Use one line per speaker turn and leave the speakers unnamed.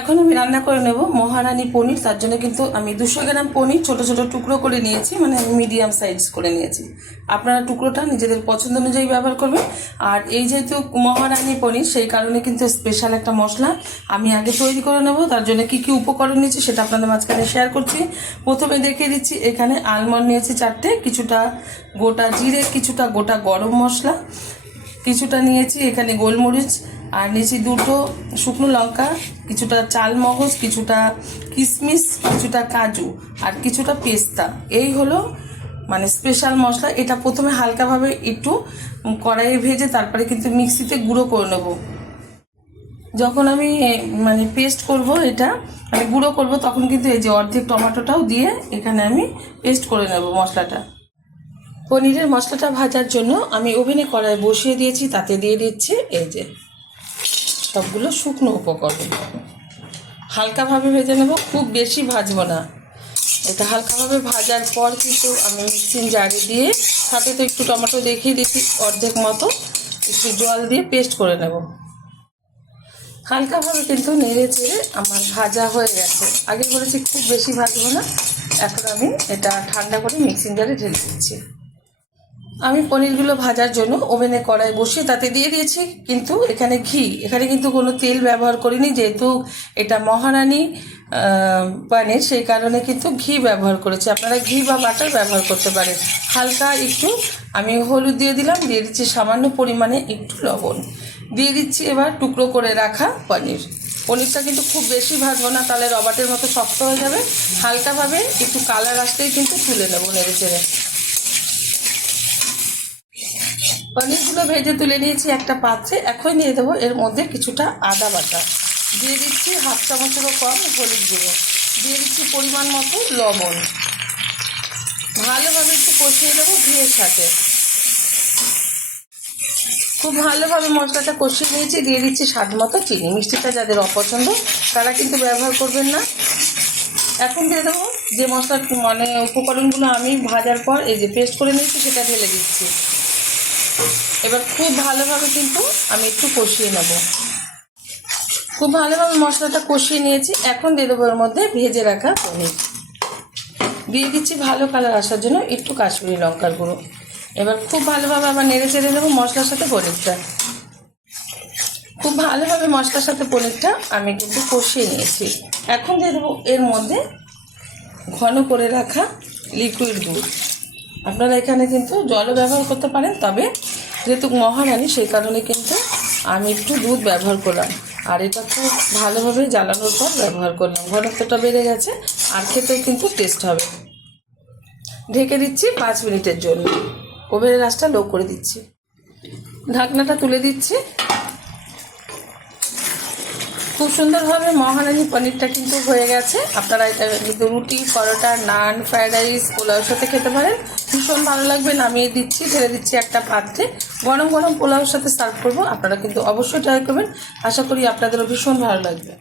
এখন আমি রান্না করে নেব মহারানী পনির, তার জন্য কিন্তু আমি দুশো গ্রাম পনির ছোট ছোট টুকরো করে নিয়েছি মানে আমি মিডিয়াম সাইজ করে নিয়েছি। আপনারা টুকরোটা নিজেদের পছন্দ অনুযায়ী ব্যবহার করবেন। আর এই যেহেতু মহারানী পনির, সেই কারণে কিন্তু স্পেশাল একটা মশলা আমি আগে তৈরি করে নেব। তার জন্য কি কি উপকরণ নিয়েছি সেটা আপনাদের মাঝখানে শেয়ার করছি। প্রথমে দেখিয়ে দিচ্ছি, এখানে আলমন্ড নিয়েছি চারটে, কিছুটা গোটা জিরে, কিছুটা গোটা গরম মশলা, কিছুটা নিয়েছি এখানে গোলমরিচ আর নিয়েছি দুটো শুকনো লঙ্কা, কিছুটা চাল মগজ, কিছুটা কিশমিশ কিছুটা কাজু আর কিছুটা পেস্তা। এই হলো মানে স্পেশাল মশলা। এটা প্রথমে হালকাভাবে একটু কড়াইয়ে ভেজে তারপরে কিন্তু মিক্সিতে গুঁড়ো করে নেব। যখন আমি মানে পেস্ট করব এটা মানে গুঁড়ো করব, তখন কিন্তু এই যে অর্ধেক টমেটোটাও দিয়ে এখানে আমি পেস্ট করে নেব মশলাটা। পনিরের মশলাটা ভাজার জন্য আমি ওভেনে কড়াই বসিয়ে দিয়েছি, তাতে দিয়ে দিচ্ছি এই যে সবগুলো শুকনো উপকরণ। হালকাভাবে ভেজে নেব, খুব বেশি ভাজবো না। এটা হালকাভাবে ভাজার পর কিন্তু আমি মিক্সিং জারে দিয়ে সাথে তো একটু টমেটো দেখিয়ে দিচ্ছি, অর্ধেক মতো একটু জল দিয়ে পেস্ট করে নেব। হালকাভাবে কিন্তু নেড়ে চেড়ে আমার ভাজা হয়ে গেছে। আগে বলেছি খুব বেশি ভাজবো না, এখন আমি এটা ঠান্ডা করে মিক্সিং জারে ঢেলে দিচ্ছি। আমি পনিরগুলো ভাজার জন্য ওভেনে কড়াই বসিয়ে তাতে দিয়ে দিয়েছি, কিন্তু এখানে ঘি। এখানে কিন্তু কোনো তেল ব্যবহার করিনি, যেহেতু এটা মহারানী পনির, সেই কারণে কিন্তু ঘি ব্যবহার করেছি। আপনারা ঘি বা বাটার ব্যবহার করতে পারেন। হালকা একটু, আমি হলুদ দিয়ে দিলাম, দিয়ে দিচ্ছি সামান্য পরিমাণে একটু লবণ। দিয়ে দিচ্ছি এবার টুকরো করে রাখা পনির। পনিরটা কিন্তু খুব বেশি ভাজবো না, তাহলে রবাটের মতো শক্ত হয়ে যাবে। হালকাভাবে একটু কালার আসতেই কিন্তু তুলে নেব নেড়ে চেড়ে। পনিরগুলো ভেজে তুলে নিয়েছি একটা পাত্রে। এখন নিয়ে দেবো এর মধ্যে কিছুটা আদা বাটা। দিয়ে দিচ্ছি হাফ চামচেরও কম হলুদ গুঁড়ো। দিয়ে দিচ্ছি পরিমাণ মতো লবণ। ভালোভাবে একটু কষিয়ে দেবো ঘিয়ের সাথে। খুব ভালোভাবে মশলাটা কষিয়ে নিয়েছি। দিয়ে দিচ্ছি স্বাদ মতো চিনি। মিষ্টিটা যাদের অপছন্দ, তারা কিন্তু ব্যবহার করবেন না। এখন দিয়ে দেবো যে মশলা মানে উপকরণগুলো আমি ভাজার পর এই যে পেস্ট করে নিয়েছি, সেটা ঢেলে দিচ্ছি। এবার খুব ভালোভাবে কিন্তু আমি একটু কষিয়ে নেব। খুব ভালোভাবে মশলাটা কষিয়ে নিয়েছি। এখন দিয়ে দেবো এর মধ্যে ভেজে রাখা পনির। দিয়ে দিচ্ছি ভালো কালার আসার জন্য একটু কাশ্মীরি লঙ্কার গুঁড়ো। এবার খুব ভালোভাবে আবার নেড়ে চেড়ে দেবো মশলার সাথে পনিরটা। খুব ভালোভাবে মশলার সাথে পনিরটা আমি কিন্তু কষিয়ে নিয়েছি। এখন দিয়ে দেবো এর মধ্যে ঘন করে রাখা লিকুইড দুধ আপনারা এখানে কিন্তু জলও ব্যবহার করতে পারেন, তবে যেহেতু মহারানি, সেই কারণে কিন্তু আমি একটু দুধ ব্যবহার করলাম। আর এটা খুব ভালোভাবে জ্বালানোর পর ব্যবহার করলাম। ঘনত্বটা বেড়ে গেছে, আর খেতেও কিন্তু টেস্ট হবে। ঢেকে দিচ্ছি পাঁচ মিনিটের জন্য। ওভেনের আঁচটা লো করে দিচ্ছি। ঢাকনাটা তুলে দিচ্ছি। খুব সুন্দরভাবে মহারানী পনিরটা কিন্তু হয়ে গেছে। আপনারা এটা কিন্তু রুটি, পরোটা, নান ফ্রায়েড রাইস, পোলাওর সাথে খেতে পারেন। ভীষণ ভালো লাগবে, নামিয়ে দিচ্ছি, ঢেলে দিচ্ছি একটা পাত্রে। গরম গরম পোলাওর সাথে সার্ভ করব, আপনারা কিন্তু অবশ্যই ট্রাই করবেন। আশা করি আপনাদেরও ভীষণ ভালো লাগবে।